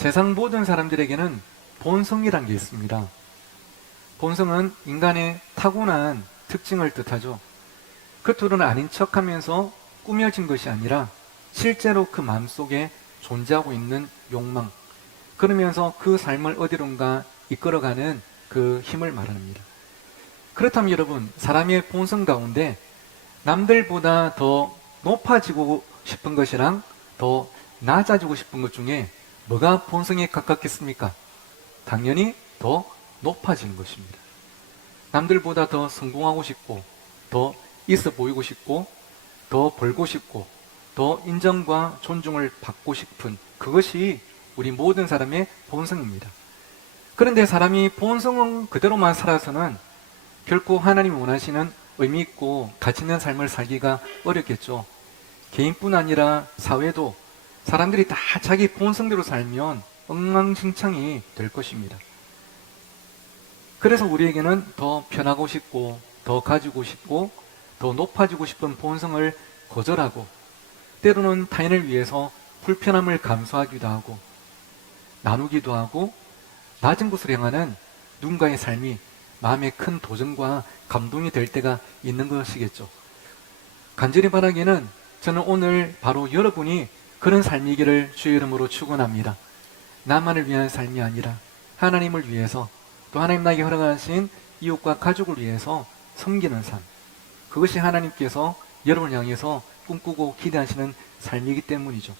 세상 모든 사람들에게는 본성이란 게 있습니다. 본성은 인간의 타고난 특징을 뜻하죠. 겉으로는 아닌 척하면서 꾸며진 것이 아니라 실제로 그 마음속에 존재하고 있는 욕망, 그러면서 그 삶을 어디론가 이끌어가는 그 힘을 말합니다. 그렇다면 여러분, 사람의 본성 가운데 남들보다 더 높아지고 싶은 것이랑 더 낮아지고 싶은 것 중에 뭐가 본성에 가깝겠습니까? 당연히 더 높아지는 것입니다. 남들보다 더 성공하고 싶고, 더 있어 보이고 싶고, 더 벌고 싶고, 더 인정과 존중을 받고 싶은 그것이 우리 모든 사람의 본성입니다. 그런데 사람이 본성 그대로만 살아서는 결코 하나님이 원하시는 의미 있고 가치 있는 삶을 살기가 어렵겠죠. 개인뿐 아니라 사회도 사람들이 다 자기 본성대로 살면 엉망진창이 될 것입니다. 그래서 우리에게는 더 편하고 싶고, 더 가지고 싶고, 더 높아지고 싶은 본성을 거절하고, 때로는 타인을 위해서 불편함을 감수하기도 하고, 나누기도 하고, 낮은 곳을 향하는 누군가의 삶이 마음에 큰 도전과 감동이 될 때가 있는 것이겠죠. 간절히 바라기는 저는 오늘 바로 여러분이 그런 삶이기를 주의 이름으로 축원합니다. 나만을 위한 삶이 아니라 하나님을 위해서, 또 하나님 나에게 허락하신 이웃과 가족을 위해서 섬기는 삶, 그것이 하나님께서 여러분을 향해서 꿈꾸고 기대하시는 삶이기 때문이죠.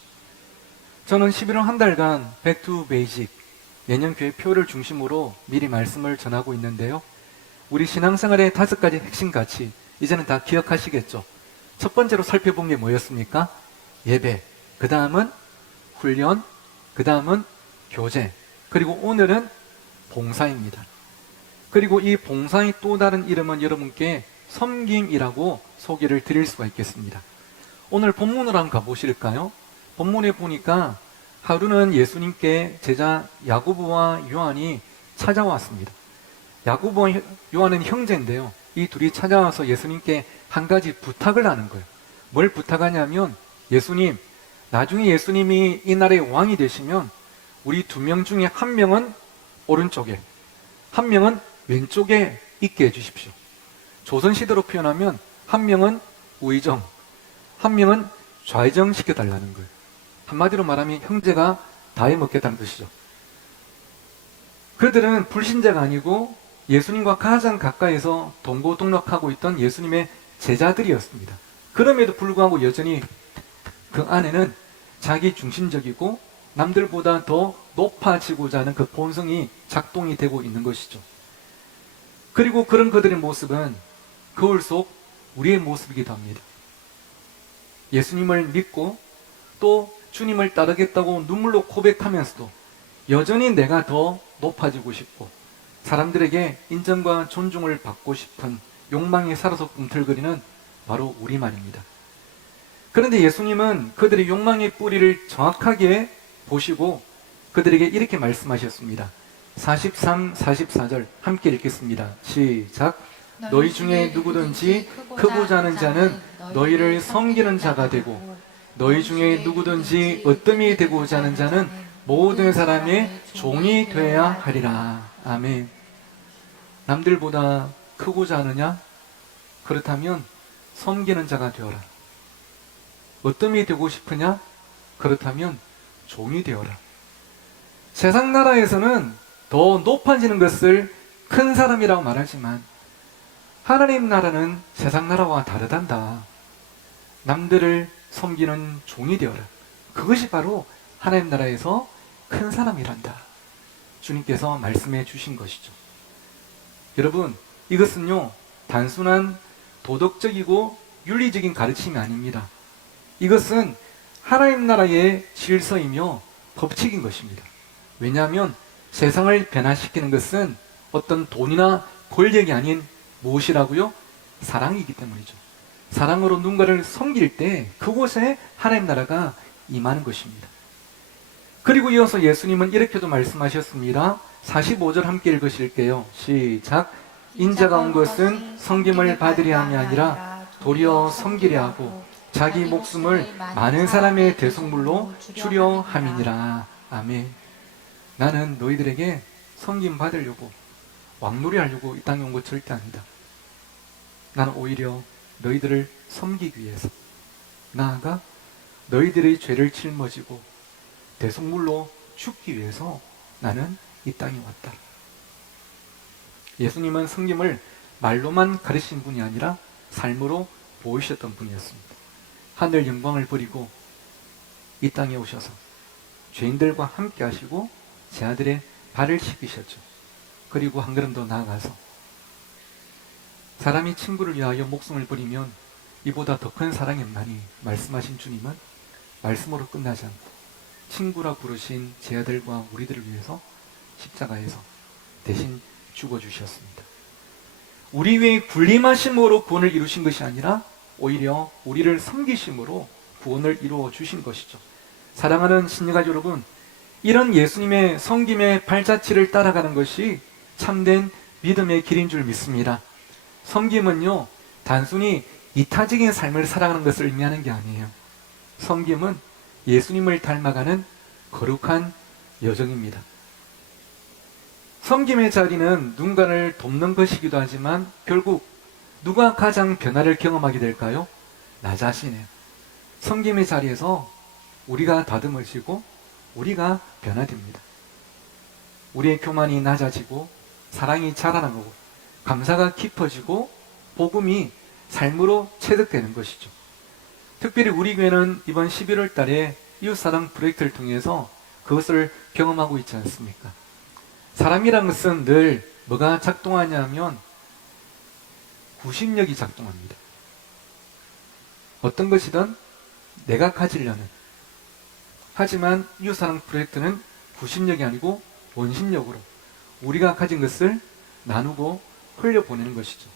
저는 11월 한 달간 Back to Basic, 내년 교회 표를 중심으로 미리 말씀을 전하고 있는데요. 우리 신앙생활의 5가지 핵심 가치, 이제는 다 기억하시겠죠. 첫 번째로 살펴본 게 뭐였습니까? 예배, 그 다음은 훈련, 그 다음은 교제, 그리고 오늘은 봉사입니다. 그리고 이 봉사의 또 다른 이름은 여러분께 섬김이라고 소개를 드릴 수가 있겠습니다. 오늘 본문으로 한번 가보실까요? 본문에 보니까 하루는 예수님께 제자 야고보와 요한이 찾아왔습니다. 야고보와 요한은 형제인데요. 이 둘이 찾아와서 예수님께 한 가지 부탁을 하는 거예요. 뭘 부탁하냐면, 예수님, 나중에 예수님이 이 나라의 왕이 되시면 우리 2명 중에 한 명은 오른쪽에, 한 명은 왼쪽에 있게 해주십시오. 조선시대로 표현하면 한 명은 우의정, 한 명은 좌의정 시켜달라는 거예요. 한마디로 말하면 형제가 다 해먹겠다는 뜻이죠. 그들은 불신자가 아니고 예수님과 가장 가까이서 동고동락하고 있던 예수님의 제자들이었습니다. 그럼에도 불구하고 여전히 그 안에는 자기 중심적이고 남들보다 더 높아지고자 하는 그 본성이 작동이 되고 있는 것이죠. 그리고 그런 그들의 모습은 거울 속 우리의 모습이기도 합니다. 예수님을 믿고 또 주님을 따르겠다고 눈물로 고백하면서도 여전히 내가 더 높아지고 싶고 사람들에게 인정과 존중을 받고 싶은 욕망에 살아서 꿈틀거리는 바로 우리 말입니다. 그런데 예수님은 그들의 욕망의 뿌리를 정확하게 보시고 그들에게 이렇게 말씀하셨습니다. 43, 44절 함께 읽겠습니다. 시작. 너희 중에 누구든지 크고자 하는 자는 너희를 섬기는 자가 되고 너희 중에 누구든지 으뜸이 되고자 하는 자는 모든 사람의 종이 되어야 하리라. 아멘. 남들보다 크고자 하느냐? 그렇다면 섬기는 자가 되어라. 으뜸이 되고 싶으냐? 그렇다면 종이 되어라. 세상 나라에서는 더 높아지는 것을 큰 사람이라고 말하지만 하나님 나라는 세상 나라와 다르단다. 남들을 섬기는 종이 되어라. 그것이 바로 하나님 나라에서 큰 사람이란다. 주님께서 말씀해 주신 것이죠. 여러분, 이것은요, 단순한 도덕적이고 윤리적인 가르침이 아닙니다. 이것은 하나님 나라의 질서이며 법칙인 것입니다. 왜냐하면 세상을 변화시키는 것은 어떤 돈이나 권력이 아닌 무엇이라고요? 사랑이기 때문이죠. 사랑으로 누군가를 섬길 때 그곳에 하나님 나라가 임하는 것입니다. 그리고 이어서 예수님은 이렇게도 말씀하셨습니다. 45절 함께 읽으실게요. 시작. 인자가 온 것은 섬김을 받으려 함이 아니라 도리어 섬기려 하고 자기 목숨을 많은 사람의 대속물로 주려 함이니라. 아멘. 나는 너희들에게 섬김 받으려고 왕놀이 하려고 이 땅에 온 것 절대 아니다. 나는 오히려 너희들을 섬기기 위해서, 나아가 너희들의 죄를 짊어지고 대속물로 죽기 위해서 나는 이 땅에 왔다. 예수님은 섬김을 말로만 가르친 분이 아니라 삶으로 보이셨던 분이었습니다. 하늘 영광을 버리고 이 땅에 오셔서 죄인들과 함께 하시고 제 아들의 발을 씻기셨죠. 그리고 한 걸음 더 나아가서 사람이 친구를 위하여 목숨을 버리면 이보다 더 큰 사랑이 없나니 말씀하신 주님은 말씀으로 끝나지 않고 친구라 부르신 제 아들과 우리들을 위해서 십자가에서 대신 죽어주셨습니다. 우리 위에 군림하심으로 구원을 이루신 것이 아니라 오히려 우리를 섬기심으로 구원을 이루어 주신 것이죠. 사랑하는 신녀가족 여러분, 이런 예수님의 섬김의 발자취를 따라가는 것이 참된 믿음의 길인 줄 믿습니다. 섬김은요, 단순히 이타적인 삶을 살아가는 것을 의미하는 게 아니에요. 섬김은 예수님을 닮아가는 거룩한 여정입니다. 섬김의 자리는 누군가를 돕는 것이기도 하지만 결국 누가 가장 변화를 경험하게 될까요? 나 자신이에요. 섬김의 자리에서 우리가 다듬어지고 우리가 변화됩니다. 우리의 교만이 낮아지고 사랑이 자라나고 감사가 깊어지고 복음이 삶으로 체득되는 것이죠. 특별히 우리 교회는 이번 11월 달에 이웃사랑 프로젝트를 통해서 그것을 경험하고 있지 않습니까? 사람이란 것은 늘 뭐가 작동하냐면 구심력이 작동합니다. 어떤 것이든 내가 가지려는. 하지만 이웃사랑 프로젝트는 구심력이 아니고 원심력으로 우리가 가진 것을 나누고 흘려보내는 것이죠.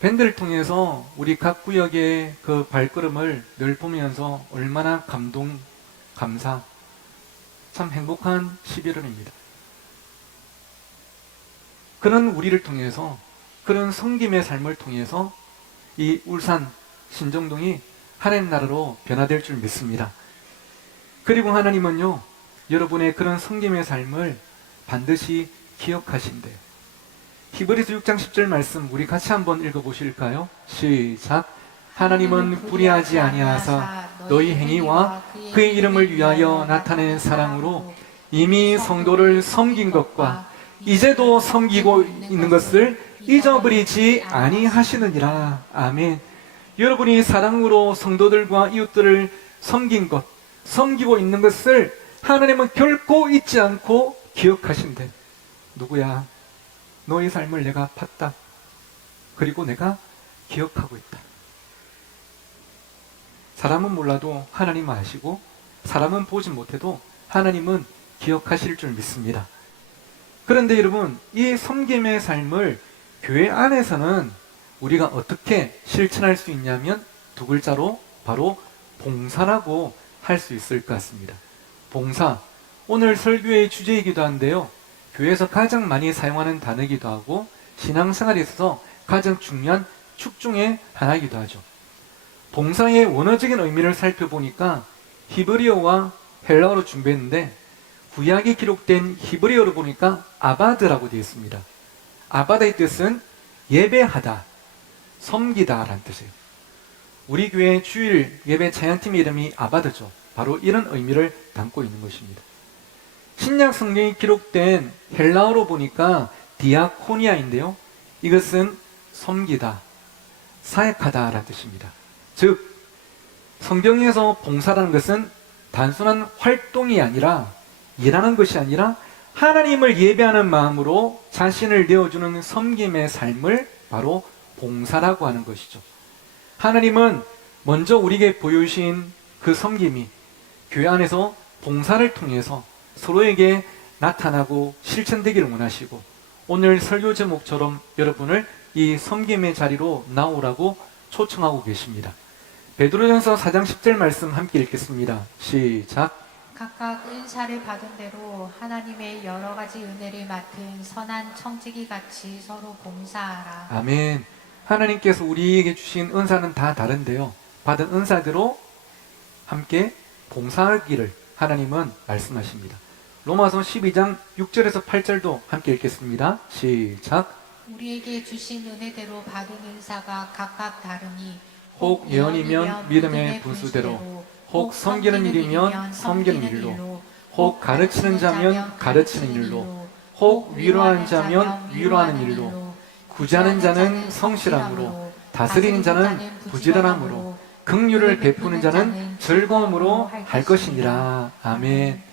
밴드를 통해서 우리 각 구역의 그 발걸음을 늘 보면서 얼마나 감동, 감사, 참 행복한 11월입니다. 그런 우리를 통해서, 그런 섬김의 삶을 통해서 이 울산 신정동이 하나님 나라로 변화될 줄 믿습니다. 그리고 하나님은요, 여러분의 그런 섬김의 삶을 반드시 기억하신대요. 히브리서 6장 10절 말씀 우리 같이 한번 읽어보실까요? 시작. 하나님은 불의하지 아니하사 너희 행위와 그의 이름을 위하여 나타낸 사랑으로 이미 성도를 섬긴 것과 이제도 섬기고 있는 것을 잊어버리지 아니하시느니라. 아멘. 여러분이 사랑으로 성도들과 이웃들을 섬긴 것, 섬기고 있는 것을 하나님은 결코 잊지 않고 기억하신대. 누구야? 너의 삶을 내가 봤다. 그리고 내가 기억하고 있다. 사람은 몰라도 하나님은 아시고 사람은 보지 못해도 하나님은 기억하실 줄 믿습니다. 그런데 여러분, 이 섬김의 삶을 교회 안에서는 우리가 어떻게 실천할 수 있냐면 두 글자로 바로 봉사라고 할 수 있을 것 같습니다. 봉사. 오늘 설교의 주제이기도 한데요. 교회에서 가장 많이 사용하는 단어이기도 하고 신앙생활에 있어서 가장 중요한 축 중에 하나이기도 하죠. 봉사의 원어적인 의미를 살펴보니까 히브리어와 헬라어로 준비했는데 구약에 기록된 히브리어로 보니까 아바드라고 되어 있습니다. 아바드의 뜻은 예배하다, 섬기다 라는 뜻이에요. 우리 교회 주일 예배 찬양팀의 이름이 아바드죠. 바로 이런 의미를 담고 있는 것입니다. 신약 성경에 기록된 헬라어로 보니까 디아코니아인데요. 이것은 섬기다, 사역하다 라는 뜻입니다. 즉, 성경에서 봉사라는 것은 단순한 활동이 아니라, 일하는 것이 아니라 하나님을 예배하는 마음으로 자신을 내어주는 섬김의 삶을 바로 봉사라고 하는 것이죠. 하나님은 먼저 우리에게 보여주신 그 섬김이 교회 안에서 봉사를 통해서 서로에게 나타나고 실천되기를 원하시고, 오늘 설교 제목처럼 여러분을 이 섬김의 자리로 나오라고 초청하고 계십니다. 베드로전서 4장 10절 말씀 함께 읽겠습니다. 시작. 각각 은사를 받은 대로 하나님의 여러 가지 은혜를 맡은 선한 청지기 같이 서로 봉사하라. 아멘. 하나님께서 우리에게 주신 은사는 다 다른데요. 받은 은사대로 함께 봉사하기를 하나님은 말씀하십니다. 로마서 12장 6절에서 8절도 함께 읽겠습니다. 시작. 우리에게 주신 은혜대로 받은 은사가 각각 다르니 혹 예언이면 믿음의 분수대로, 혹 섬기는 일이면 섬기는 일로, 혹 가르치는 자면 가르치는 일로, 혹 위로하는 자면 위로하는 일로, 구제하는 자는 성실함으로, 다스리는 자는 부지런함으로, 긍휼을 베푸는 자는 즐거움으로 할 것이니라. 아멘.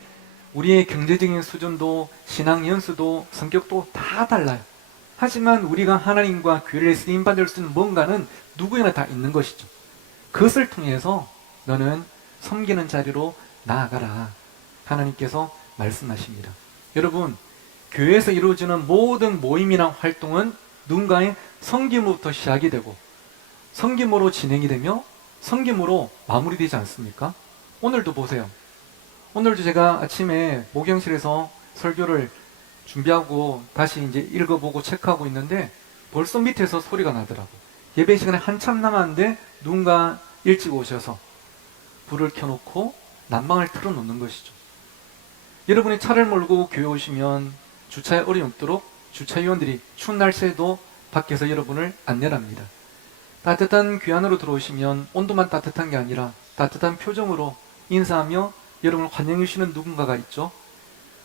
우리의 경제적인 수준도 신앙 연수도 성격도 다 달라요. 하지만 우리가 하나님과 교회를 쓰임받을 수 있는 뭔가는 누구에나 다 있는 것이죠. 그것을 통해서 너는 섬기는 자리로 나아가라. 하나님께서 말씀하십니다. 여러분, 교회에서 이루어지는 모든 모임이나 활동은 누군가의 섬김으로부터 시작이 되고 섬김으로 진행이 되며 섬김으로 마무리되지 않습니까? 오늘도 보세요. 오늘도 제가 아침에 목욕실에서 설교를 준비하고 다시 이제 읽어보고 체크하고 있는데 벌써 밑에서 소리가 나더라고. 예배 시간에 한참 남았는데 누군가 일찍 오셔서 불을 켜놓고 난방을 틀어놓는 것이죠. 여러분이 차를 몰고 교회 오시면 주차에 어려움이 없도록 주차위원들이 추운 날씨에도 밖에서 여러분을 안내합니다. 따뜻한 귀 안으로 들어오시면 온도만 따뜻한 게 아니라 따뜻한 표정으로 인사하며 여러분을 환영해 주시는 누군가가 있죠.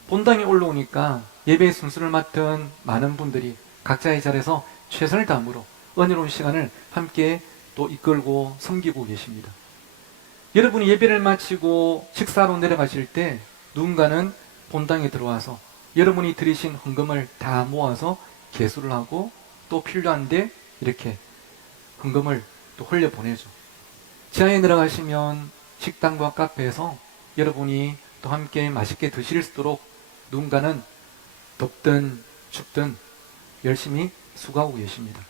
본당에 올라오니까 예배의 순서를 맡은 많은 분들이 각자의 자리에서 최선을 다함으로 은혜로운 시간을 함께 또 이끌고 섬기고 계십니다. 여러분이 예배를 마치고 식사로 내려가실 때 누군가는 본당에 들어와서 여러분이 드리신 헌금을 다 모아서 계수를 하고 또 필요한데 이렇게 헌금을 또 흘려보내죠. 지하에 내려가시면 식당과 카페에서 여러분이 또 함께 맛있게 드실 수 있도록 누군가는 덥든 춥든 열심히 수고하고 계십니다.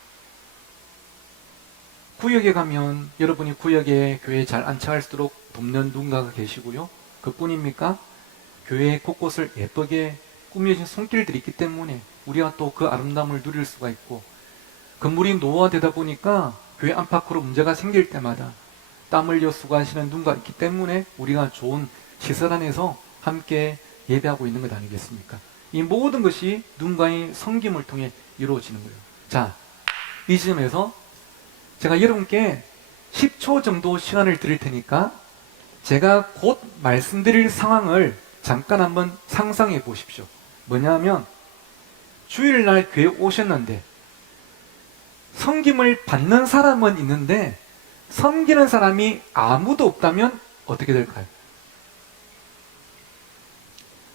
구역에 가면 여러분이 구역에 교회에 잘 안착할 수 있도록 돕는 누군가가 계시고요. 그뿐입니까? 교회 곳곳을 예쁘게 꾸며진 손길들이 있기 때문에 우리가 또 그 아름다움을 누릴 수가 있고, 건물이 노후화되다 보니까 교회 안팎으로 문제가 생길 때마다 땀 흘려 수고하시는 누군가 있기 때문에 우리가 좋은 시설 안에서 함께 예배하고 있는 것 아니겠습니까? 이 모든 것이 누군가의 섬김을 통해 이루어지는 거예요. 자, 이 지점에서 제가 여러분께 10초 정도 시간을 드릴 테니까 제가 곧 말씀드릴 상황을 잠깐 한번 상상해 보십시오. 뭐냐면 주일날 교회 오셨는데 섬김을 받는 사람은 있는데 섬기는 사람이 아무도 없다면 어떻게 될까요?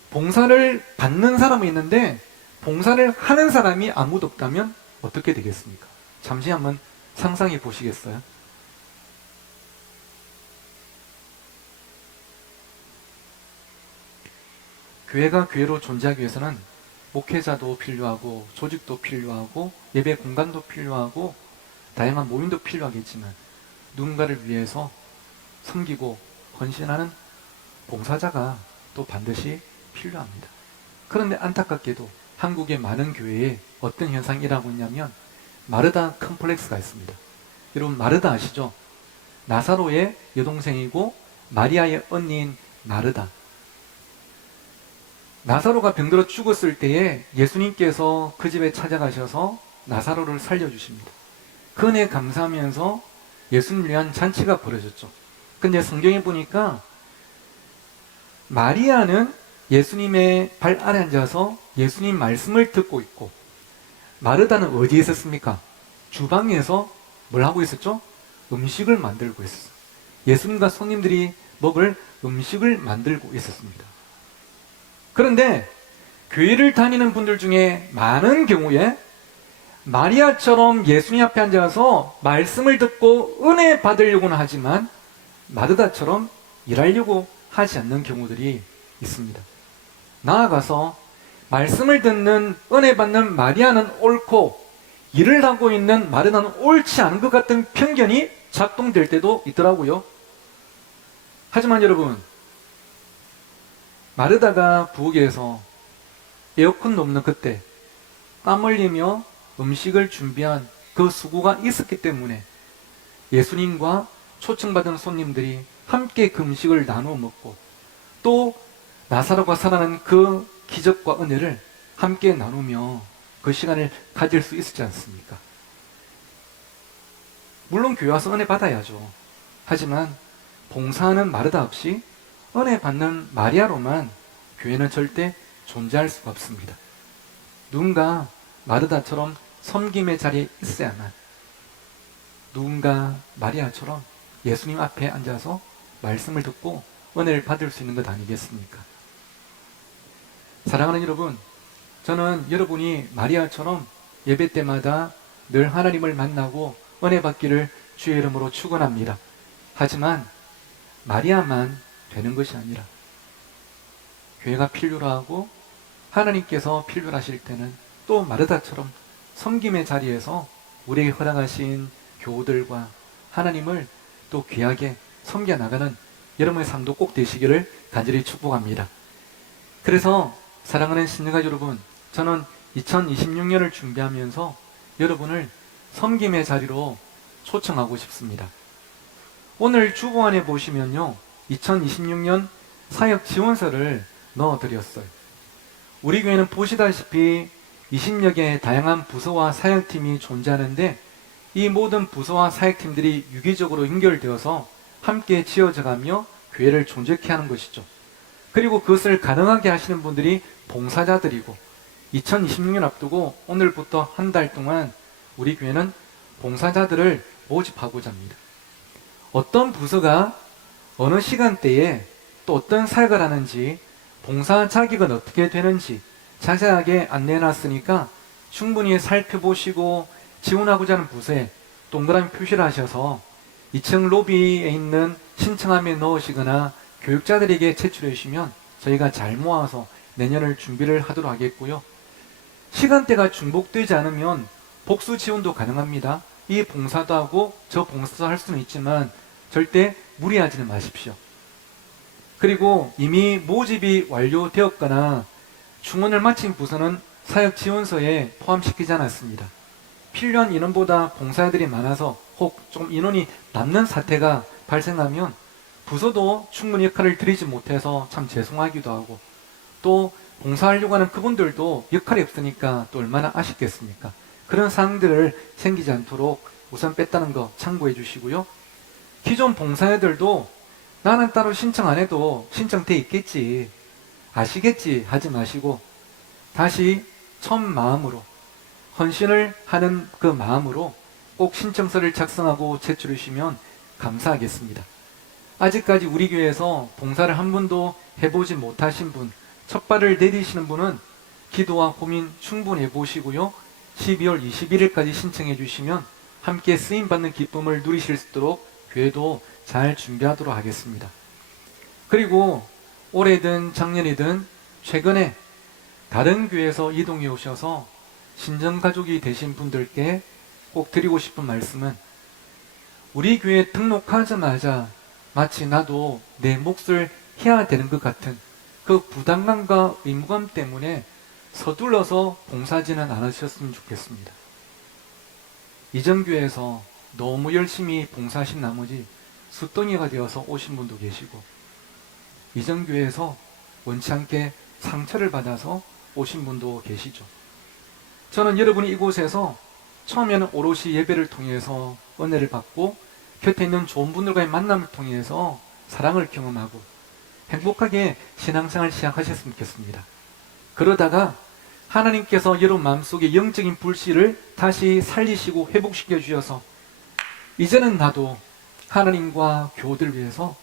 봉사를 받는 사람은 있는데 봉사를 하는 사람이 아무도 없다면 어떻게 되겠습니까? 잠시 한번 상상해 보시겠어요? 교회가 교회로 존재하기 위해서는 목회자도 필요하고 조직도 필요하고 예배 공간도 필요하고 다양한 모임도 필요하겠지만 누군가를 위해서 섬기고 헌신하는 봉사자가 또 반드시 필요합니다. 그런데 안타깝게도 한국의 많은 교회에 어떤 현상이 일어나고 있냐면 마르다 컴플렉스가 있습니다. 여러분 마르다 아시죠? 나사로의 여동생이고 마리아의 언니인 마르다. 나사로가 병들어 죽었을 때에 예수님께서 그 집에 찾아가셔서 나사로를 살려주십니다. 그 은혜에 감사하면서 예수님을 위한 잔치가 벌어졌죠. 근데 성경에 보니까 마리아는 예수님의 발 아래 앉아서 예수님 말씀을 듣고 있고 마르다는 어디에 있었습니까? 주방에서 뭘 하고 있었죠? 음식을 만들고 있었어요. 예수님과 손님들이 먹을 음식을 만들고 있었습니다. 그런데 교회를 다니는 분들 중에 많은 경우에 마리아처럼 예수님 앞에 앉아서 말씀을 듣고 은혜 받으려고는 하지만 마르다처럼 일하려고 하지 않는 경우들이 있습니다. 나아가서 말씀을 듣는 은혜 받는 마리아는 옳고 일을 하고 있는 마르다는 옳지 않은 것 같은 편견이 작동될 때도 있더라고요. 하지만 여러분, 마르다가 부엌에서 에어컨도 없는 그때 땀 흘리며 음식을 준비한 그 수고가 있었기 때문에 예수님과 초청받은 손님들이 함께 그 음식을 나누어 먹고 또 나사로가 살아난 그 기적과 은혜를 함께 나누며 그 시간을 가질 수 있었지 않습니까? 물론 교회 와서 은혜 받아야죠. 하지만 봉사하는 마르다 없이 은혜 받는 마리아로만 교회는 절대 존재할 수가 없습니다. 누군가 마르다처럼 섬김의 자리에 있어야만, 누군가 마리아처럼 예수님 앞에 앉아서 말씀을 듣고 은혜를 받을 수 있는 것 아니겠습니까? 사랑하는 여러분, 저는 여러분이 마리아처럼 예배 때마다 늘 하나님을 만나고 은혜 받기를 주의 이름으로 축원합니다. 하지만 마리아만 되는 것이 아니라 교회가 필요로 하고 하나님께서 필요로 하실 때는 또 마르다처럼 섬김의 자리에서 우리에게 허락하신 교우들과 하나님을 또 귀하게 섬겨 나가는 여러분의 삶도 꼭 되시기를 간절히 축복합니다. 그래서 사랑하는 신령가족 여러분, 저는 2026년을 준비하면서 여러분을 섬김의 자리로 초청하고 싶습니다. 오늘 주보안에 보시면요, 2026년 사역 지원서를 넣어드렸어요. 우리 교회는 보시다시피 20여 개의 다양한 부서와 사역팀이 존재하는데, 이 모든 부서와 사역팀들이 유기적으로 연결되어서 함께 지어져가며 교회를 존재케 하는 것이죠. 그리고 그것을 가능하게 하시는 분들이 봉사자들이고, 2026년 앞두고 오늘부터 한 달 동안 우리 교회는 봉사자들을 모집하고자 합니다. 어떤 부서가 어느 시간대에 또 어떤 사역을 하는지, 봉사 자격은 어떻게 되는지 자세하게 안내해놨으니까 충분히 살펴보시고 지원하고자 하는 부서에 동그라미 표시를 하셔서 2층 로비에 있는 신청함에 넣으시거나 교육자들에게 제출해 주시면 저희가 잘 모아서 내년을 준비를 하도록 하겠고요. 시간대가 중복되지 않으면 복수 지원도 가능합니다. 이 봉사도 하고 저 봉사도 할 수는 있지만 절대 무리하지는 마십시오. 그리고 이미 모집이 완료되었거나 충원을 마친 부서는 사역 지원서에 포함시키지 않았습니다. 필요한 인원보다 봉사자들이 많아서 혹 좀 인원이 남는 사태가 발생하면 부서도 충분히 역할을 드리지 못해서 참 죄송하기도 하고, 또 봉사하려고 하는 그분들도 역할이 없으니까 또 얼마나 아쉽겠습니까? 그런 상황들을 생기지 않도록 우선 뺐다는 거 참고해 주시고요. 기존 봉사자들도 나는 따로 신청 안 해도 신청돼 있겠지, 아시겠지 하지 마시고 다시 처음 마음으로, 헌신을 하는 그 마음으로 꼭 신청서를 작성하고 제출해 주시면 감사하겠습니다. 아직까지 우리 교회에서 봉사를 한 번도 해보지 못하신 분, 첫 발을 내디시는 분은 기도와 고민 충분히 해보시고요. 12월 21일까지 신청해 주시면 함께 쓰임받는 기쁨을 누리실 수 있도록 교회도 잘 준비하도록 하겠습니다. 그리고 올해든 작년이든 최근에 다른 교회에서 이동해 오셔서 신정가족이 되신 분들께 꼭 드리고 싶은 말씀은, 우리 교회 등록하자마자 마치 나도 내 몫을 해야 되는 것 같은 그 부담감과 의무감 때문에 서둘러서 봉사지는 않으셨으면 좋겠습니다. 이전 교회에서 너무 열심히 봉사하신 나머지 숫덩이가 되어서 오신 분도 계시고, 이전 교회에서 원치 않게 상처를 받아서 오신 분도 계시죠. 저는 여러분이 이곳에서 처음에는 오롯이 예배를 통해서 은혜를 받고 곁에 있는 좋은 분들과의 만남을 통해서 사랑을 경험하고 행복하게 신앙생활을 시작하셨으면 좋겠습니다. 그러다가 하나님께서 여러분 마음속에 영적인 불씨를 다시 살리시고 회복시켜 주셔서 이제는 나도 하나님과 교우들 위해서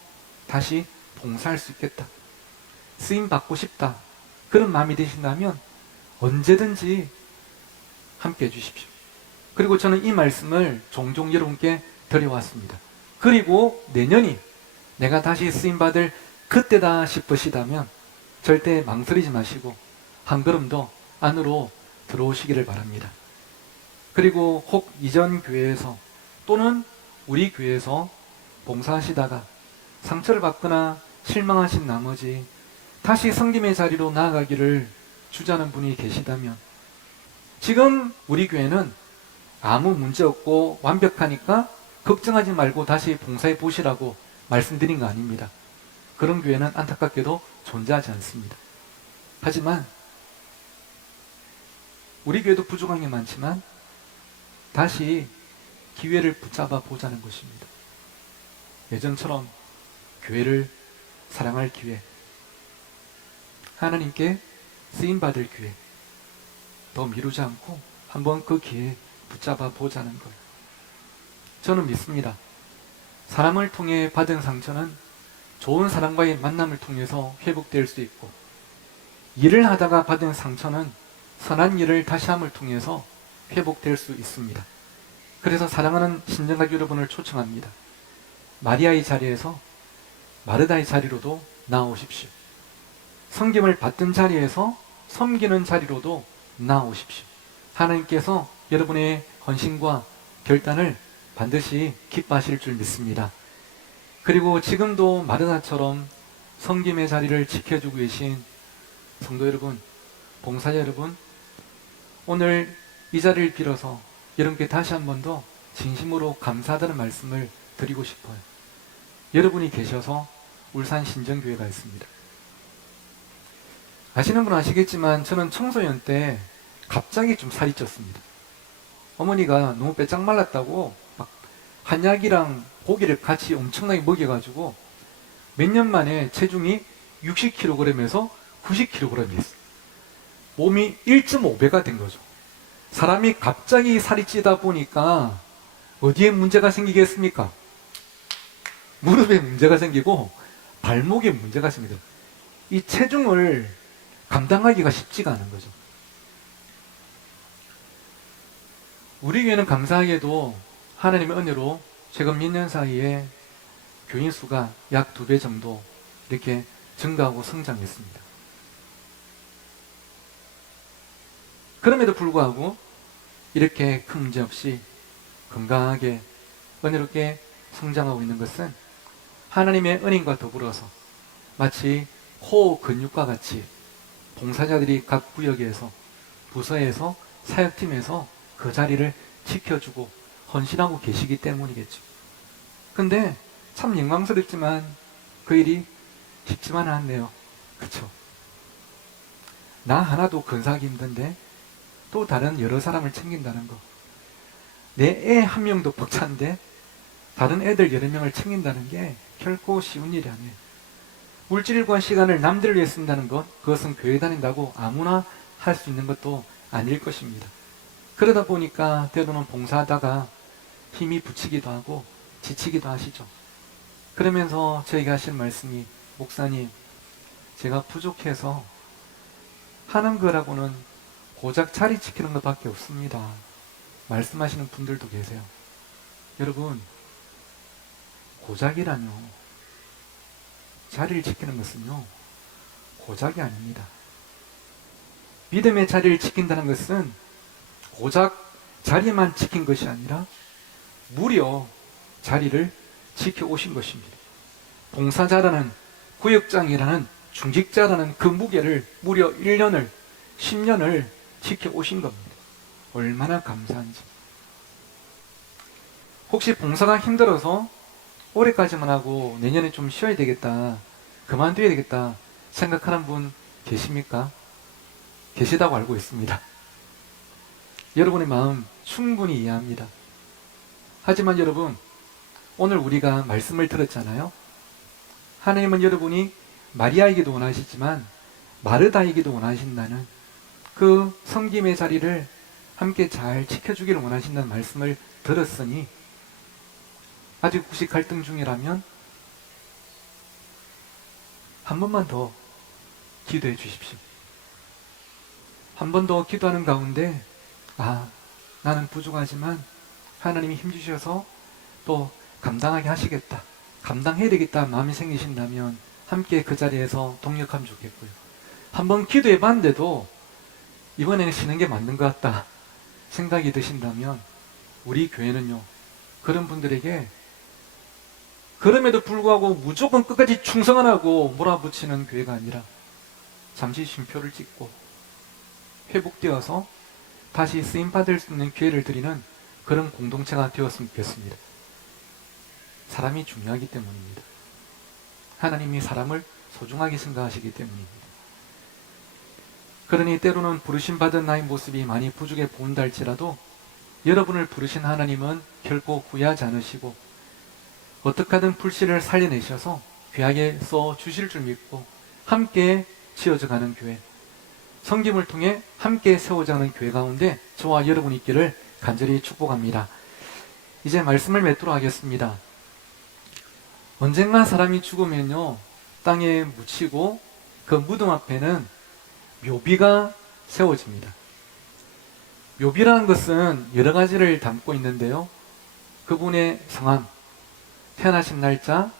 다시 봉사할 수 있겠다, 쓰임 받고 싶다, 그런 마음이 되신다면 언제든지 함께 해주십시오. 그리고 저는 이 말씀을 종종 여러분께 드려왔습니다. 그리고 내년이 내가 다시 쓰임받을 그때다 싶으시다면 절대 망설이지 마시고 한 걸음 더 안으로 들어오시기를 바랍니다. 그리고 혹 이전 교회에서 또는 우리 교회에서 봉사하시다가 상처를 받거나 실망하신 나머지 다시 섬김의 자리로 나아가기를 주저하는 분이 계시다면, 지금 우리 교회는 아무 문제 없고 완벽하니까 걱정하지 말고 다시 봉사해 보시라고 말씀드린 거 아닙니다. 그런 교회는 안타깝게도 존재하지 않습니다. 하지만 우리 교회도 부족한 게 많지만 다시 기회를 붙잡아 보자는 것입니다. 예전처럼 교회를 사랑할 기회, 하나님께 쓰임받을 기회, 더 미루지 않고 한번 그 기회에 붙잡아 보자는 거예요. 저는 믿습니다. 사람을 통해 받은 상처는 좋은 사람과의 만남을 통해서 회복될 수 있고, 일을 하다가 받은 상처는 선한 일을 다시 함을 통해서 회복될 수 있습니다. 그래서 사랑하는 신정각 여러분을 초청합니다. 마리아의 자리에서 마르다의 자리로도 나아오십시오. 섬김을 받던 자리에서 섬기는 자리로도 나아오십시오. 하나님께서 여러분의 헌신과 결단을 반드시 기뻐하실 줄 믿습니다. 그리고 지금도 마르다처럼 섬김의 자리를 지켜주고 계신 성도 여러분, 봉사자 여러분, 오늘 이 자리를 빌어서 여러분께 다시 한 번 더 진심으로 감사하다는 말씀을 드리고 싶어요. 여러분이 계셔서 울산 신정교회가 있습니다. 아시는 분은 아시겠지만 저는 청소년 때 갑자기 좀 살이 쪘습니다. 어머니가 너무 빼짝 말랐다고 막 한약이랑 고기를 같이 엄청나게 먹여가지고 몇 년 만에 체중이 60kg에서 90kg이 됐어요. 몸이 1.5배가 된 거죠. 사람이 갑자기 살이 찌다 보니까 어디에 문제가 생기겠습니까? 무릎에 문제가 생기고 발목에 문제가 생기죠. 이 체중을 감당하기가 쉽지가 않은 거죠. 우리 교회는 감사하게도 하나님의 은혜로 최근 몇 년 사이에 교인 수가 약 2배 정도 이렇게 증가하고 성장했습니다. 그럼에도 불구하고 이렇게 큰 문제 없이 건강하게 은혜롭게 성장하고 있는 것은 하나님의 은인과 더불어서 마치 코 근육과 같이 봉사자들이 각 구역에서, 부서에서, 사역팀에서 그 자리를 지켜주고 헌신하고 계시기 때문이겠죠. 근데 참 영광스럽지만 그 일이 쉽지만은 않네요. 그쵸? 나 하나도 근사하기 힘든데 또 다른 여러 사람을 챙긴다는 거. 내 애 한 명도 벅찬데 다른 애들 여러 명을 챙긴다는 게 결코 쉬운 일이 아니에요. 물질과 시간을 남들을 위해 쓴다는 것, 그것은 교회 다닌다고 아무나 할 수 있는 것도 아닐 것입니다. 그러다 보니까 때로는 봉사하다가 힘이 붙이기도 하고 지치기도 하시죠. 그러면서 저희가 하실 말씀이, 목사님, 제가 부족해서 하는 거라고는 고작 자리 지키는 것밖에 없습니다. 말씀하시는 분들도 계세요. 여러분, 고작이라뇨. 자리를 지키는 것은요, 고작이 아닙니다. 믿음의 자리를 지킨다는 것은 고작 자리만 지킨 것이 아니라 무려 자리를 지켜오신 것입니다. 봉사자라는, 구역장이라는, 중직자라는 그 무게를 무려 1년을, 10년을 지켜오신 겁니다. 얼마나 감사한지. 혹시 봉사가 힘들어서 올해까지만 하고 내년에 좀 쉬어야 되겠다, 그만둬야 되겠다 생각하는 분 계십니까? 계시다고 알고 있습니다. 여러분의 마음 충분히 이해합니다. 하지만 여러분, 오늘 우리가 말씀을 들었잖아요. 하나님은 여러분이 마리아이기도 원하시지만 마르다이기도 원하신다는 그 섬김의 자리를 함께 잘 지켜주기를 원하신다는 말씀을 들었으니, 아직 혹시 갈등 중이라면 한 번만 더 기도해 주십시오. 한 번 더 기도하는 가운데, 나는 부족하지만 하나님이 힘주셔서 또 감당하게 하시겠다, 감당해야 되겠다 마음이 생기신다면 함께 그 자리에서 동력하면 좋겠고요. 한번 기도해 봤는데도 이번에는 쉬는 게 맞는 것 같다 생각이 드신다면, 우리 교회는요, 그런 분들에게 그럼에도 불구하고 무조건 끝까지 충성을 하고 몰아붙이는 교회가 아니라 잠시 쉼표를 찍고 회복되어서 다시 쓰임받을 수 있는 기회를 드리는 그런 공동체가 되었으면 좋겠습니다. 사람이 중요하기 때문입니다. 하나님이 사람을 소중하게 생각하시기 때문입니다. 그러니 때로는 부르심 받은 나의 모습이 많이 부족해 보인다 할지라도 여러분을 부르신 하나님은 결코 후회하지 않으시고 어떻게 하든 불씨를 살려내셔서 귀하게 써 주실 줄 믿고 함께 지어져가는 교회, 섬김을 통해 함께 세워져가는 교회 가운데 저와 여러분이 있기를 간절히 축복합니다. 이제 말씀을 맺도록 하겠습니다. 언젠가 사람이 죽으면요, 땅에 묻히고 그 무덤 앞에는 묘비가 세워집니다. 묘비라는 것은 여러 가지를 담고 있는데요, 그분의 성함, 태어나신 날짜,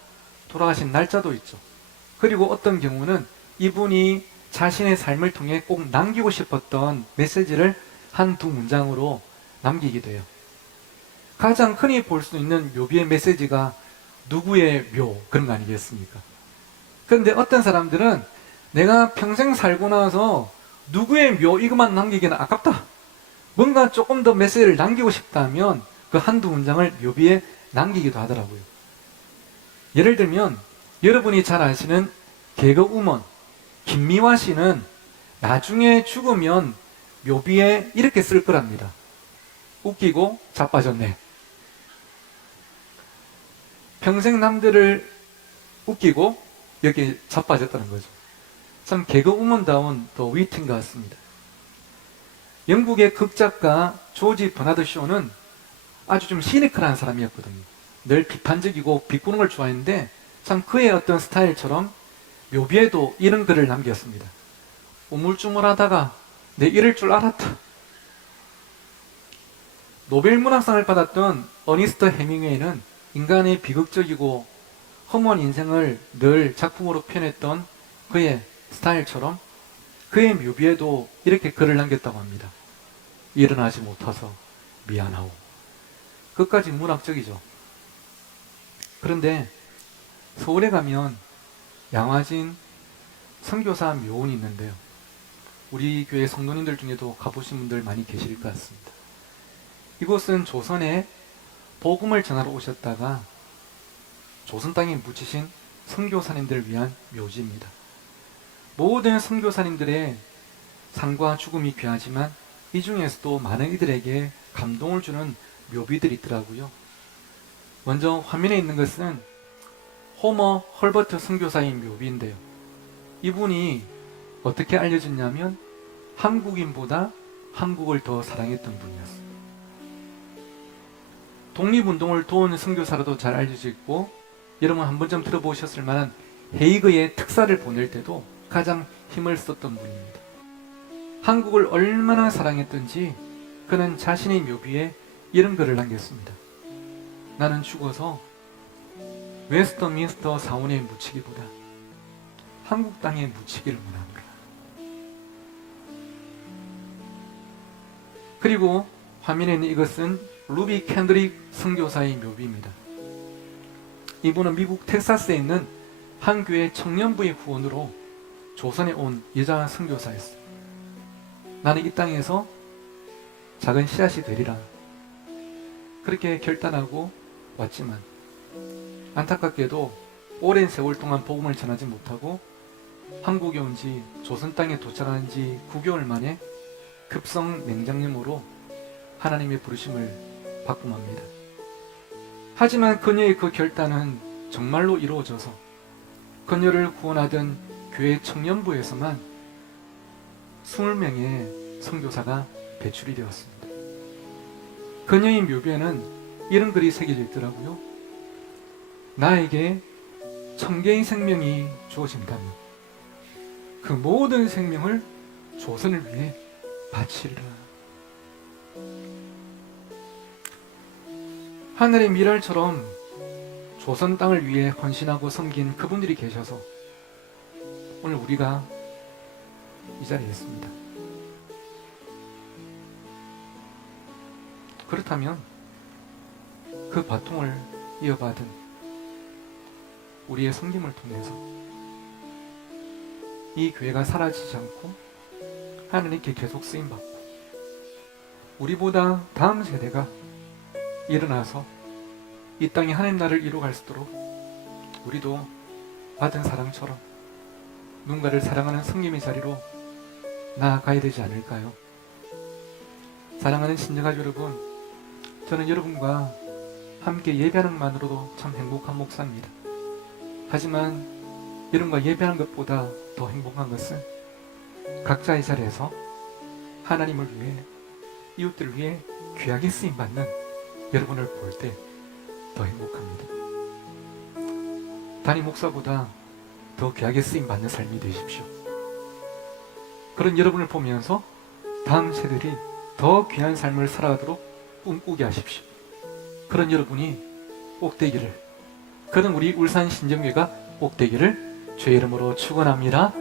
돌아가신 날짜도 있죠. 그리고 어떤 경우는 이분이 자신의 삶을 통해 꼭 남기고 싶었던 메시지를 한 두 문장으로 남기기도 해요. 가장 흔히 볼 수 있는 묘비의 메시지가 누구의 묘, 그런 거 아니겠습니까? 그런데 어떤 사람들은 내가 평생 살고 나서 누구의 묘 이것만 남기기는 아깝다, 뭔가 조금 더 메시지를 남기고 싶다면 그 한두 문장을 묘비에 남기기도 하더라고요. 예를 들면 여러분이 잘 아시는 개그우먼 김미화 씨는 나중에 죽으면 묘비에 이렇게 쓸 거랍니다. 웃기고 자빠졌네. 평생 남들을 웃기고 여기 자빠졌다는 거죠. 참 개그우먼다운 또 위트인 것 같습니다. 영국의 극작가 조지 버나드 쇼는 아주 좀 시니컬한 사람이었거든요. 늘 비판적이고 비꼬는 걸 좋아했는데 참 그의 어떤 스타일처럼 묘비에도 이런 글을 남겼습니다. 우물쭈물하다가 내 이럴 줄 알았다. 노벨 문학상을 받았던 어니스트 해밍웨이는 인간의 비극적이고 허무한 인생을 늘 작품으로 표현했던 그의 스타일처럼 그의 묘비에도 이렇게 글을 남겼다고 합니다. 일어나지 못해서 미안하오. 끝까지 문학적이죠. 그런데 서울에 가면 양화진 선교사 묘원이 있는데요, 우리 교회 성도님들 중에도 가보신 분들 많이 계실 것 같습니다. 이곳은 조선에 복음을 전하러 오셨다가 조선 땅에 묻히신 선교사님들을 위한 묘지입니다. 모든 선교사님들의 삶과 죽음이 귀하지만 이 중에서도 많은 이들에게 감동을 주는 묘비들이 있더라고요. 먼저 화면에 있는 것은 호머 헐버트 선교사의 묘비인데요, 이분이 어떻게 알려졌냐면 한국인보다 한국을 더 사랑했던 분이었어요. 독립운동을 도운 선교사로도 잘 알려져 있고, 여러분 한 번쯤 들어보셨을 만한 헤이그의 특사를 보낼 때도 가장 힘을 썼던 분입니다. 한국을 얼마나 사랑했던지 그는 자신의 묘비에 이런 글을 남겼습니다. 나는 죽어서 웨스터민스터 사원에 묻히기보다 한국 땅에 묻히기를 원합니다. 그리고 화면에 있는 이것은 루비 캔드릭 선교사의 묘비입니다. 이분은 미국 텍사스에 있는 한 교회 청년부의 후원으로 조선에 온 여자 선교사였어요. 나는 이 땅에서 작은 씨앗이 되리라, 그렇게 결단하고 왔지만 안타깝게도 오랜 세월 동안 복음을 전하지 못하고 한국에 온 지, 조선 땅에 도착한 지 9개월 만에 급성 맹장염으로 하나님의 부르심을 받고 맙니다. 하지만 그녀의 그 결단은 정말로 이루어져서 그녀를 구원하던 교회 청년부에서만 20명의 선교사가 배출이 되었습니다. 그녀의 묘비에는 이런 글이 새겨져 있더라고요. 나에게 1000개의 생명이 주어진다면 그 모든 생명을 조선을 위해 바치리라. 하늘의 미랄처럼 조선 땅을 위해 헌신하고 섬긴 그분들이 계셔서 오늘 우리가 이 자리에 있습니다. 그렇다면 그 바통을 이어받은 우리의 섬김을 통해서 이 교회가 사라지지 않고 하나님께 계속 쓰임받고 우리보다 다음 세대가 일어나서 이 땅에 하나님 나라를 이루어갈 수 있도록 우리도 받은 사랑처럼 누군가를 사랑하는 성님의 자리로 나아가야 되지 않을까요? 사랑하는 신정아주 여러분, 저는 여러분과 함께 예배하는 것만으로도 참 행복한 목사입니다. 하지만 여러분과 예배하는 것보다 더 행복한 것은 각자의 자리에서 하나님을 위해, 이웃들을 위해 귀하게 쓰임받는 여러분을 볼 때 더 행복합니다. 담임 목사보다 더 귀하게 쓰임받는 삶이 되십시오. 그런 여러분을 보면서 다음 세대들이 더 귀한 삶을 살아가도록 꿈꾸게 하십시오. 그런 여러분이 꼭 되기를, 그런 우리 울산 신정교회가 꼭 되기를 주의 이름으로 축원합니다.